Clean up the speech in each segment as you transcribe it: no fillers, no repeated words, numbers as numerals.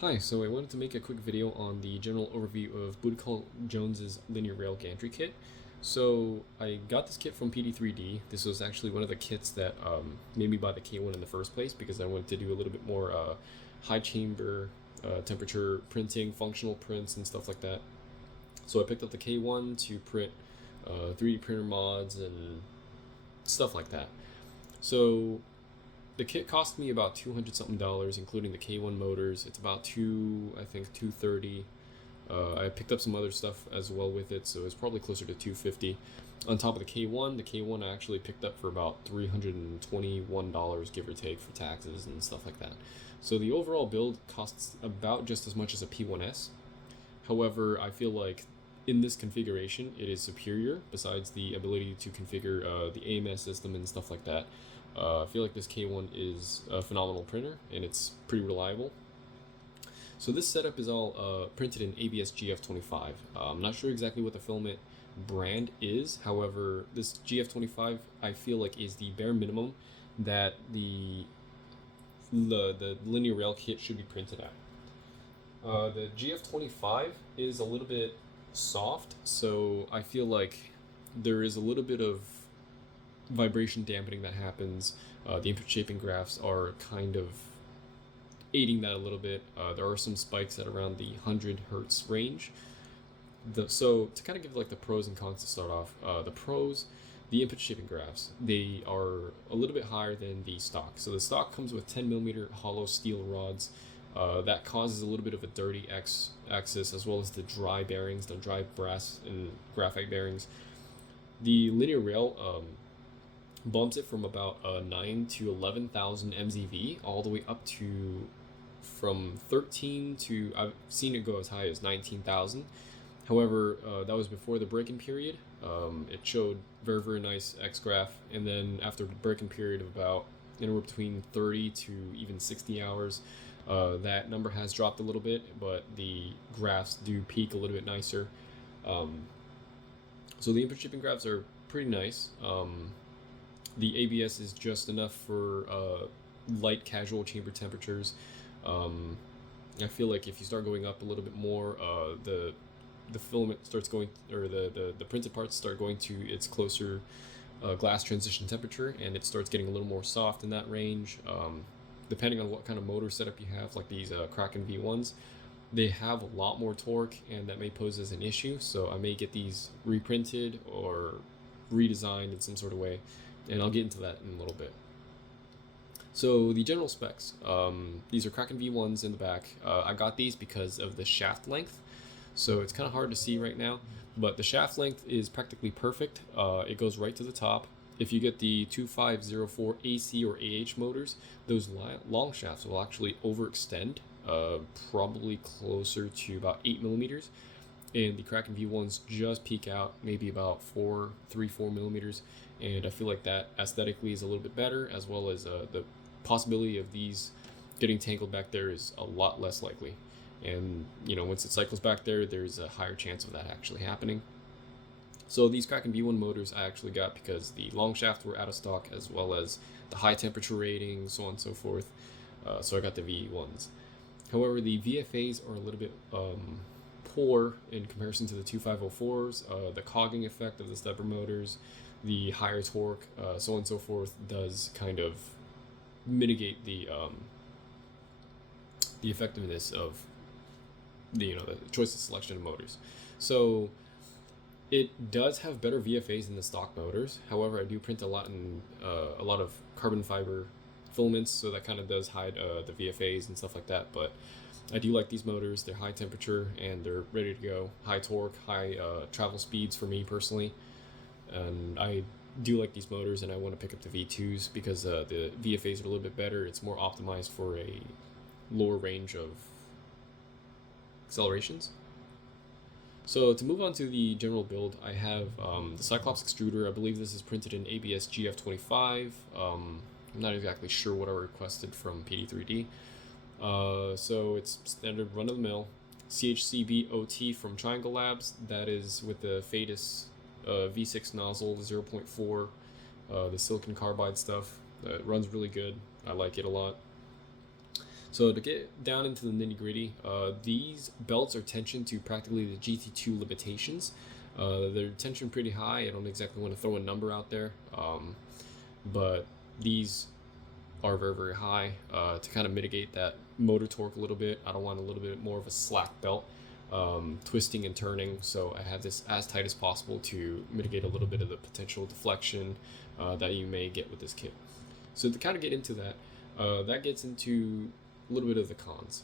Hi, so I wanted to make a quick video on the general overview of Booty Call Jones's linear rail gantry kit. So I got this kit from PD3D. This was actually one of the kits that made me buy the K1 in the first place because I wanted to do a little bit more high chamber temperature printing, functional prints, and stuff like that. So I picked up the K1 to print 3D printer mods and stuff like that. So the kit cost me about 200 something dollars, including the K1 motors. It's about I think 230. I picked up some other stuff as well with it, so it's probably closer to 250. On top of the K1 I actually picked up for about $321, give or take, for taxes and stuff like that. So the overall build costs about just as much as a P1S. However, I feel like in this configuration, it is superior, besides the ability to configure the AMS system and stuff like that. I feel like this K1 is a phenomenal printer, and it's pretty reliable. So this setup is all printed in ABS GF25. I'm not sure exactly what the filament brand is. However, this GF25 I feel like is the bare minimum that the linear rail kit should be printed at. The GF25 is a little bit soft, so I feel like there is a little bit of vibration dampening that happens. The input shaping graphs are kind of aiding that a little bit. There are some spikes at around the 100 hertz range. So to kind of give like the pros and cons to start off, the pros, the input shaping graphs, they are a little bit higher than the stock. So the stock comes with 10 millimeter hollow steel rods. That causes a little bit of a dirty axis, as well as the dry bearings, the dry brass and graphite bearings. The linear rail bumps it from about 9 to 11,000 MZV all the way up to from 13 to, I've seen it go as high as 19,000. However, that was before the break-in period. It showed very nice X graph, and then after the break-in period of about anywhere between 30 to even 60 hours, that number has dropped a little bit, but the graphs do peak a little bit nicer. So the input shipping graphs are pretty nice. The ABS is just enough for light casual chamber temperatures. I feel like if you start going up a little bit more, the filament starts going, or the printed parts start going to its closer glass transition temperature, and it starts getting a little more soft in that range. Depending on what kind of motor setup you have, like these Kraken V1s, they have a lot more torque, and that may pose as an issue. So I may get these reprinted or redesigned in some sort of way, and I'll get into that in a little bit. So the general specs, these are Kraken V1s in the back. I got these because of the shaft length, so it's kind of hard to see right now, but the shaft length is practically perfect. It goes right to the top. If you get the 2504 AC or AH motors, those long shafts will actually overextend, probably closer to about 8 millimeters. And the Kraken V1s just peak out maybe about 4 millimeters. And I feel like that aesthetically is a little bit better, as well as the possibility of these getting tangled back there is a lot less likely. And once it cycles back there, there's a higher chance of that actually happening. So these Kraken V1 motors I actually got because the long shaft were out of stock, as well as the high temperature rating, so on and so forth. So I got the V1s. However, the VFAs are a little bit poor in comparison to the 2504s. The cogging effect of the stepper motors, the higher torque, so on and so forth, does kind of mitigate the effectiveness of the choice of selection of motors. So it does have better VFAs than the stock motors. However, I do print a lot of carbon fiber filaments, so that kind of does hide the VFAs and stuff like that. But I do like these motors. They're high temperature and they're ready to go. High torque, high travel speeds for me personally. And I do like these motors, and I want to pick up the V2s because the VFAs are a little bit better. It's more optimized for a lower range of accelerations. So to move on to the general build, I have the Cyclops extruder. I believe this is printed in ABS GF25. I'm not exactly sure what I requested from PD3D. So it's standard run-of-the-mill CHCB OT from Triangle Labs. That is with the Fadis V6 nozzle 0.4, the silicon carbide stuff. It runs really good. I like it a lot. So to get down into the nitty gritty, these belts are tensioned to practically the GT2 limitations. They're tensioned pretty high. I don't exactly want to throw a number out there, but these are very, very high to kind of mitigate that motor torque a little bit. I don't want a little bit more of a slack belt, twisting and turning, so I have this as tight as possible to mitigate a little bit of the potential deflection that you may get with this kit. So to kind of get into that, that gets into a little bit of the cons.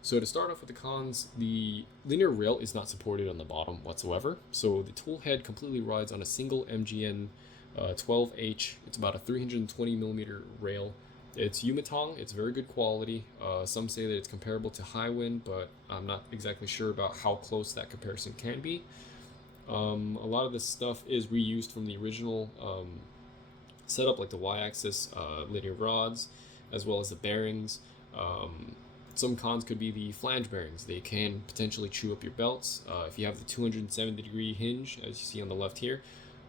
So to start off with the cons, the linear rail is not supported on the bottom whatsoever. So the tool head completely rides on a single MGN 12H. It's about a 320 millimeter rail. It's Umatong. It's very good quality. Some say that it's comparable to Highwind, but I'm not exactly sure about how close that comparison can be. A lot of this stuff is reused from the original setup, like the Y-axis linear rods, as well as the bearings. Some cons could be the flange bearings. They can potentially chew up your belts. If you have the 270-degree hinge, as you see on the left here,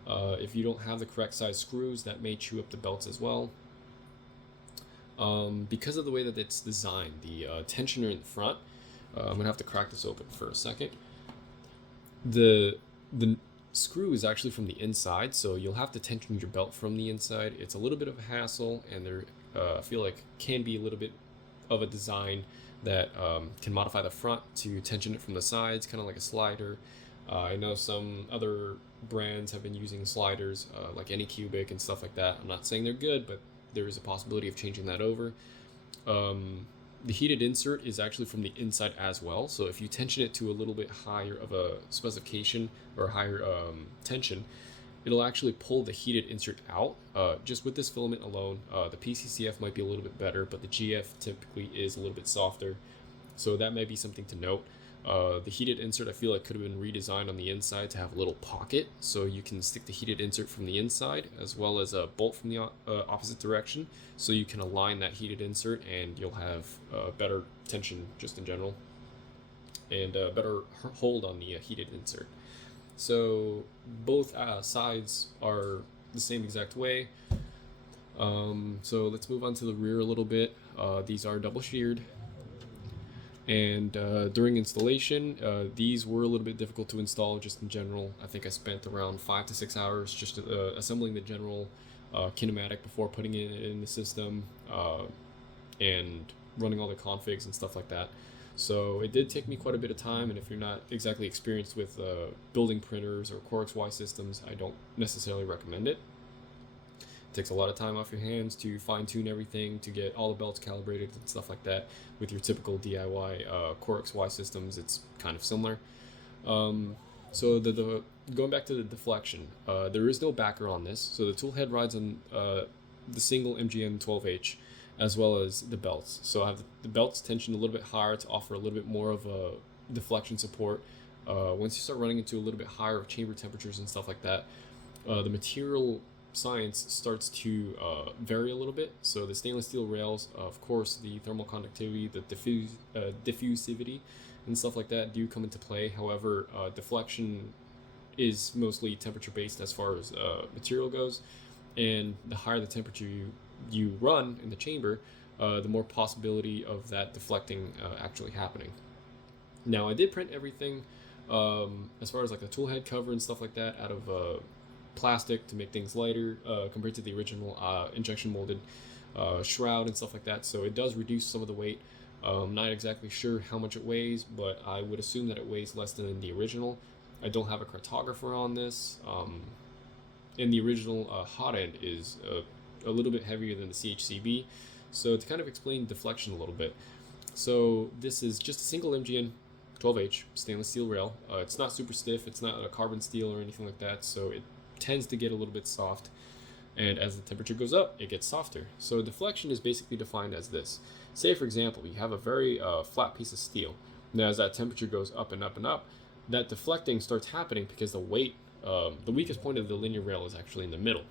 if you don't have the correct size screws, that may chew up the belts as well. Because of the way that it's designed, the tensioner in the front, I'm gonna have to crack this open for a second. The screw is actually from the inside, so you'll have to tension your belt from the inside. It's a little bit of a hassle, and there I feel like can be a little bit of a design that can modify the front to tension it from the sides, kind of like a slider. I know some other brands have been using sliders like Anycubic and stuff like that. I'm not saying they're good, but there is a possibility of changing that over. The heated insert is actually from the inside as well, so if you tension it to a little bit higher of a specification or higher tension, it'll actually pull the heated insert out. Just with this filament alone, the PCCF might be a little bit better, but the GF typically is a little bit softer, so that may be something to note. The heated insert I feel like could have been redesigned on the inside to have a little pocket, so you can stick the heated insert from the inside as well as a bolt from the opposite direction, so you can align that heated insert and you'll have better tension just in general and better hold on the heated insert. So both sides are the same exact way. So let's move on to the rear a little bit. These are double sheared. And during installation, these were a little bit difficult to install just in general. I think I spent around 5 to 6 hours just assembling the general kinematic before putting it in the system and running all the configs and stuff like that. So it did take me quite a bit of time, and if you're not exactly experienced with building printers or Corex Y systems, I don't necessarily recommend it. It takes a lot of time off your hands to fine-tune everything, to get all the belts calibrated and stuff like that. With your typical DIY Corex Y systems, it's kind of similar. So going back to the deflection, there is no backer on this, so the tool head rides on the single MGN 12H as well as the belts. So I have the belts tensioned a little bit higher to offer a little bit more of a deflection support. Once you start running into a little bit higher chamber temperatures and stuff like that, the material science starts to vary a little bit. So the stainless steel rails, of course, the thermal conductivity, the diffusivity and stuff like that do come into play. However, deflection is mostly temperature based as far as material goes, and the higher the temperature you run in the chamber, the more possibility of that deflecting actually happening. Now I did print everything as far as like the tool head cover and stuff like that out of plastic to make things lighter compared to the original injection molded shroud and stuff like that, so it does reduce some of the weight. Not exactly sure how much it weighs, but I would assume that it weighs less than the original. I don't have a cartographer on this, and the original hot end is a little bit heavier than the CHCB. So to kind of explain deflection a little bit, so this is just a single MGN 12H stainless steel rail. It's not super stiff, it's not a carbon steel or anything like that, so it tends to get a little bit soft, and as the temperature goes up, it gets softer. So deflection is basically defined as this. Say, for example, you have a very flat piece of steel. Now, as that temperature goes up and up and up, that deflecting starts happening because the weight, the weakest point of the linear rail is actually in the middle.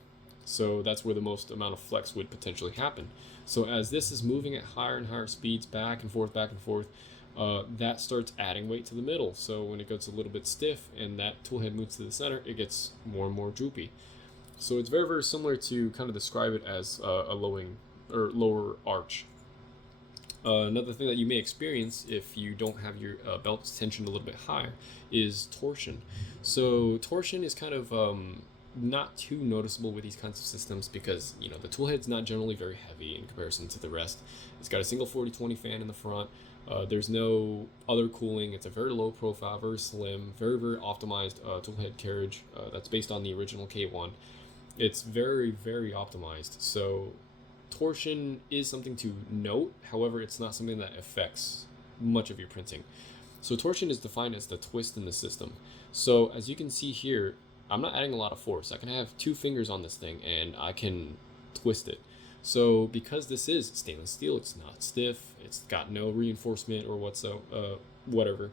So that's where the most amount of flex would potentially happen. So as this is moving at higher and higher speeds, back and forth, that starts adding weight to the middle. So when it gets a little bit stiff and that tool head moves to the center, it gets more and more droopy. So it's very, very similar to kind of describe it as a lower arch. Another thing that you may experience if you don't have your belt tension a little bit higher is torsion. So torsion is kind of not too noticeable with these kinds of systems because the tool head's not generally very heavy in comparison to the rest. It's got a single 40-20 fan in the front. There's no other cooling. It's a very low profile, very slim, very optimized tool head carriage that's based on the original K1. It's very optimized. So torsion is something to note. However, it's not something that affects much of your printing. So torsion is defined as the twist in the system. So as you can see here, I'm not adding a lot of force. I can have 2 fingers on this thing and I can twist it. So because this is stainless steel, it's not stiff, it's got no reinforcement or whatever,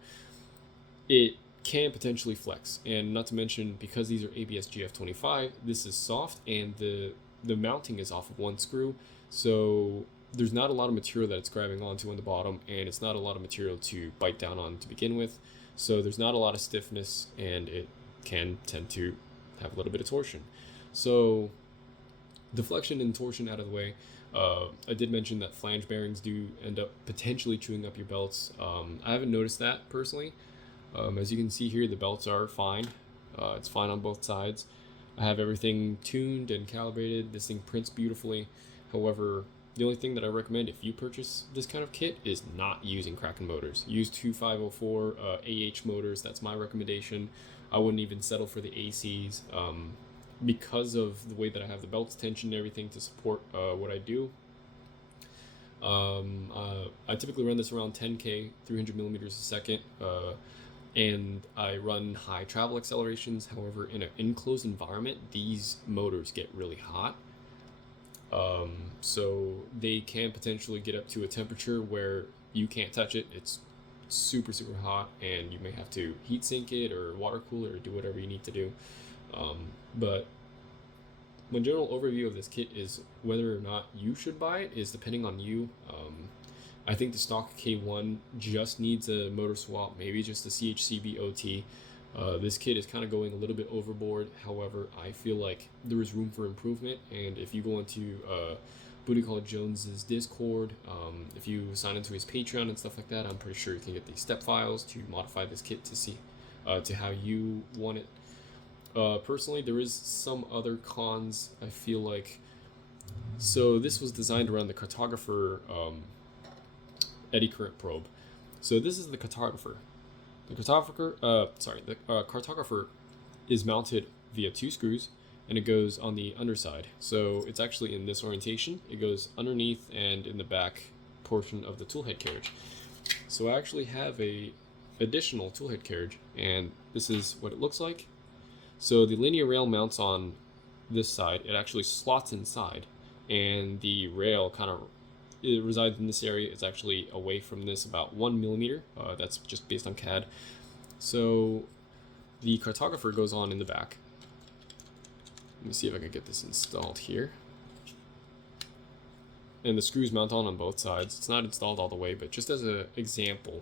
it can potentially flex. And not to mention, because these are ABS GF25, this is soft and the mounting is off of 1 screw. So there's not a lot of material that it's grabbing onto on the bottom, and it's not a lot of material to bite down on to begin with. So there's not a lot of stiffness, and it can tend to have a little bit of torsion. So deflection and torsion out of the way. I did mention that flange bearings do end up potentially chewing up your belts. I haven't noticed that personally. As you can see here, the belts are fine. It's fine on both sides. I have everything tuned and calibrated. This thing prints beautifully. However, the only thing that I recommend if you purchase this kind of kit is not using Kraken motors. Use 2504 AH motors. That's my recommendation. I wouldn't even settle for the ACs because of the way that I have the belts tension and everything to support what I do. I typically run this around 10K, 300 millimeters a second, and I run high travel accelerations. However, in an enclosed environment, these motors get really hot. So they can potentially get up to a temperature where you can't touch it. It's super hot, and you may have to heat sink it or water cool it or do whatever you need to do. But my general overview of this kit is whether or not you should buy it is depending on you. I think the stock K1 just needs a motor swap, maybe just a CHCB OT. This kit is kind of going a little bit overboard. However, I feel like there is room for improvement, and if you go into Booty Call Jones's Discord, if you sign into his Patreon and stuff like that, I'm pretty sure you can get these step files to modify this kit to see to how you want it. Personally, there is some other cons, I feel like. So this was designed around the cartographer eddy current probe. So this is the cartographer. The cartographer is mounted via 2 screws, and it goes on the underside. So it's actually in this orientation. It goes underneath and in the back portion of the toolhead carriage. So I actually have a additional toolhead carriage, and this is what it looks like. So the linear rail mounts on this side. It actually slots inside, and the rail it resides in this area. It's actually away from this about 1 millimeter. That's just based on CAD. So the cartographer goes on in the back. Let me see if I can get this installed here. And the screws mount on both sides. It's not installed all the way, but just as an example,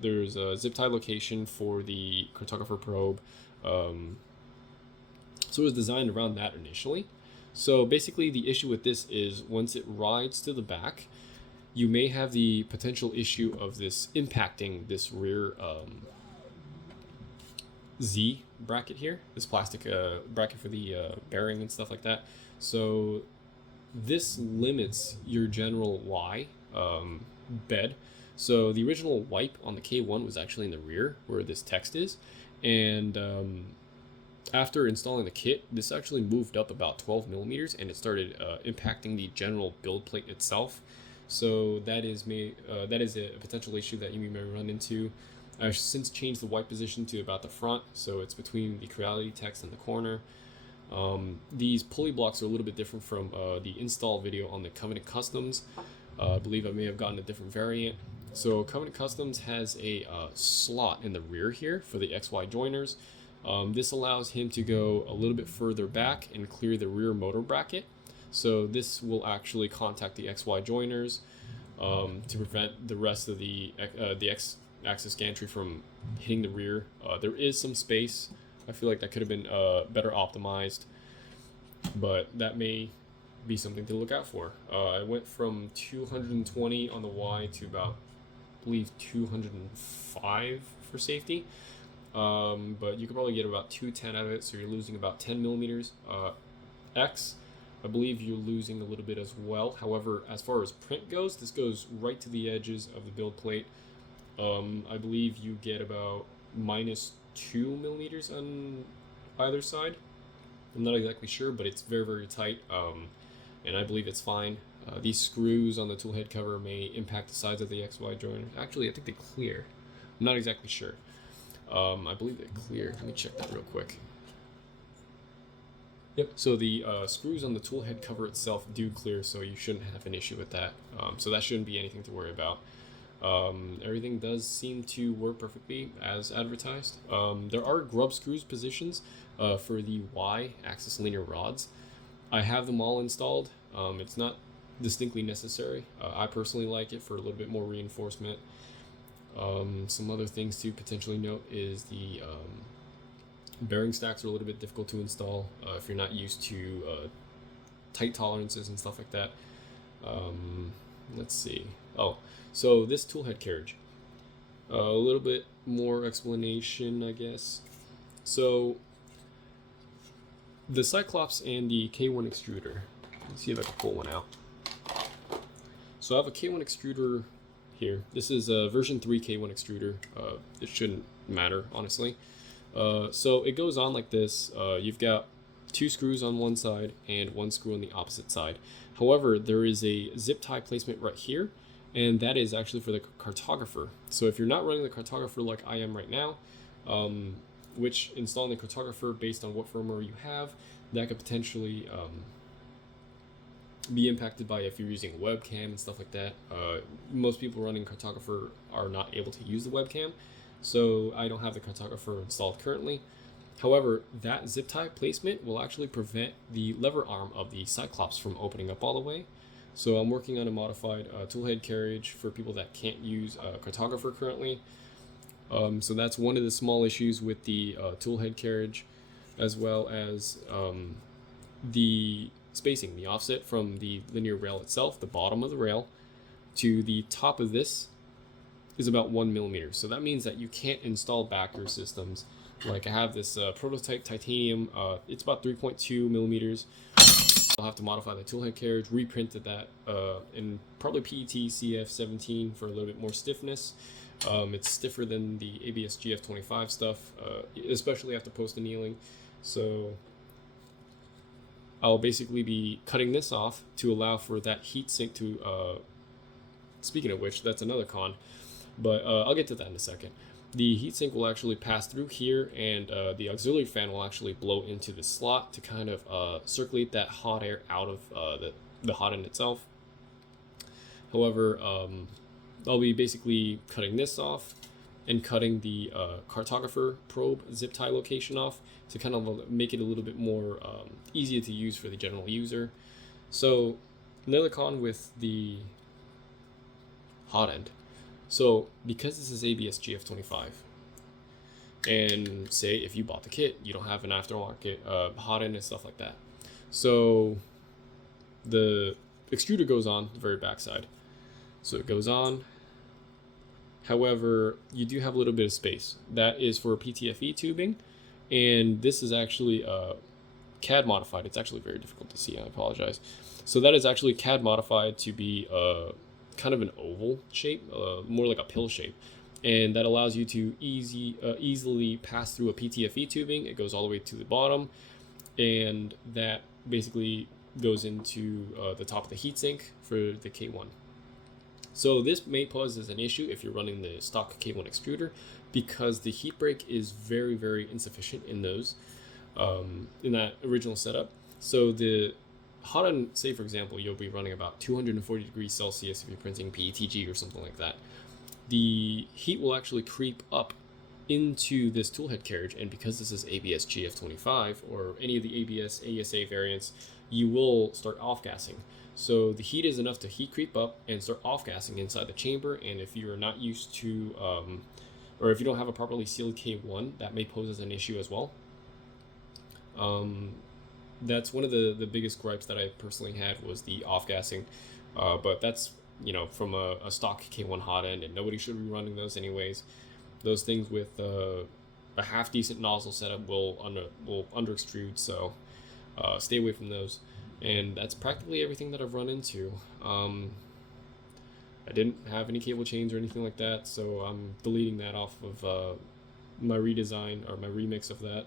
there's a zip tie location for the cartographer probe. So it was designed around that initially. So basically the issue with this is once it rides to the back, you may have the potential issue of this impacting this rear Z bracket here, this plastic bracket for the bearing and stuff like that. So this limits your general Y bed. So the original wipe on the K1 was actually in the rear where this text is, and after installing the kit, this actually moved up about 12 millimeters, and it started impacting the general build plate itself. So that is a potential issue that you may run into. I've since changed the wipe position to about the front, so it's between the Creality text and the corner. These pulley blocks are a little bit different from the install video on the Covenant Customs. I believe I may have gotten a different variant. So Covenant Customs has a slot in the rear here for the XY joiners. This allows him to go a little bit further back and clear the rear motor bracket. So this will actually contact the XY joiners to prevent the rest of the X-axis gantry from hitting the rear. There is some space. I feel like that could have been better optimized, but that may be something to look out for. I went from 220 on the Y to about, I believe, 205 for safety. But you could probably get about 210 out of it, so you're losing about 10 millimeters. X, I believe you're losing a little bit as well. However, as far as print goes, this goes right to the edges of the build plate. I believe you get about -2 millimeters on either side. I'm not exactly sure, but it's very, very tight, and I believe it's fine. These screws on the tool head cover may impact the sides of the XY joint. Actually, I think they clear. I'm not exactly sure. I believe they clear. Let me check that real quick. Yep. So the screws on the tool head cover itself do clear, so you shouldn't have an issue with that. So that shouldn't be anything to worry about. Everything does seem to work perfectly as advertised. There are grub screws positions for the Y axis linear rods. I have them all installed. It's not distinctly necessary. I personally like it for a little bit more reinforcement. Some other things to potentially note is the bearing stacks are a little bit difficult to install if you're not used to tight tolerances and stuff like that. Let's see. Oh, so this tool head carriage. A little bit more explanation, I guess. So the Cyclops and the K1 extruder. Let's see if I can pull one out. So I have a K1 extruder here. This is a version 3 K1 extruder. It shouldn't matter, honestly. So it goes on like this. You've got 2 screws on one side and 1 screw on the opposite side. However, there is a zip tie placement right here, and that is actually for the cartographer. So if you're not running the cartographer like I am right now, which installing the cartographer based on what firmware you have, that could potentially be impacted by if you're using a webcam and stuff like that. Most people running cartographer are not able to use the webcam, so I don't have the cartographer installed currently. However, that zip tie placement will actually prevent the lever arm of the Cyclops from opening up all the way. So I'm working on a modified tool head carriage for people that can't use a cartographer currently. So that's one of the small issues with the tool head carriage, as well as the spacing, the offset from the linear rail itself, the bottom of the rail, to the top of this is about 1 millimeter. So that means that you can't install backer systems. Like I have this prototype titanium, it's about 3.2 millimeters. I'll have to modify the tool head carriage, reprinted that in probably PET CF17 for a little bit more stiffness. It's stiffer than the ABS GF25 stuff, especially after post annealing. So I'll basically be cutting this off to allow for that heat sink to, speaking of which, that's another con, but I'll get to that in a second. The heatsink will actually pass through here, and the auxiliary fan will actually blow into the slot to kind of circulate that hot air out of the hot end itself. However, I'll be basically cutting this off and cutting the cartographer probe zip tie location off to kind of make it a little bit more easier to use for the general user. So another con with the hot end. So because this is ABS GF25, and say if you bought the kit, you don't have an aftermarket hot end and stuff like that. So the extruder goes on the very back side. So it goes on. However, you do have a little bit of space. That is for PTFE tubing, and this is actually CAD modified. It's actually very difficult to see, I apologize. So that is actually CAD modified to be kind of an oval shape, more like a pill shape, and that allows you to easily pass through a PTFE tubing. It goes all the way to the bottom, and that basically goes into the top of the heatsink for the K1. So this may pose as an issue if you're running the stock K1 extruder, because the heat break is very, very insufficient in those, in that original setup. So the hot end, say for example, you'll be running about 240 degrees Celsius if you're printing PETG or something like that. The heat will actually creep up into this tool head carriage, and because this is ABS GF25 or any of the ABS ASA variants, you will start off-gassing. So the heat is enough to heat creep up and start off-gassing inside the chamber, and if you are not used to, or if you don't have a properly sealed K1, that may pose as an issue as well. That's one of the biggest gripes that I personally had was the off-gassing. But that's, from a stock K1 hot end, and nobody should be running those anyways. Those things with a half decent nozzle setup will under extrude, so stay away from those. And that's practically everything that I've run into. I didn't have any cable chains or anything like that, so I'm deleting that off of my redesign or my remix of that.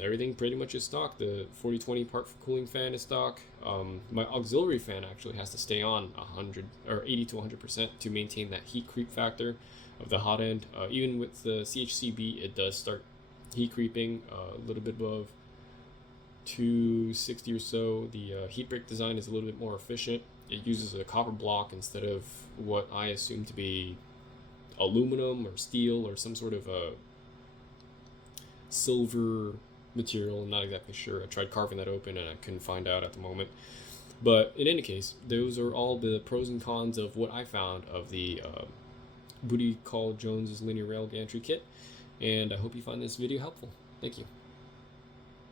Everything pretty much is stock. The 4020 part for cooling fan is stock. My auxiliary fan actually has to stay on 100 or 80 to 100% to maintain that heat creep factor of the hot end. Even with the CHCB, it does start heat creeping a little bit above 260 or so. The heat break design is a little bit more efficient. It uses a copper block instead of what I assume to be aluminum or steel or some sort of a silver material. I'm not exactly sure. I tried carving that open and I couldn't find out at the moment. But in any case, those are all the pros and cons of what I found of the Booty Call Jones's linear rail gantry kit. And I hope you find this video helpful. Thank you.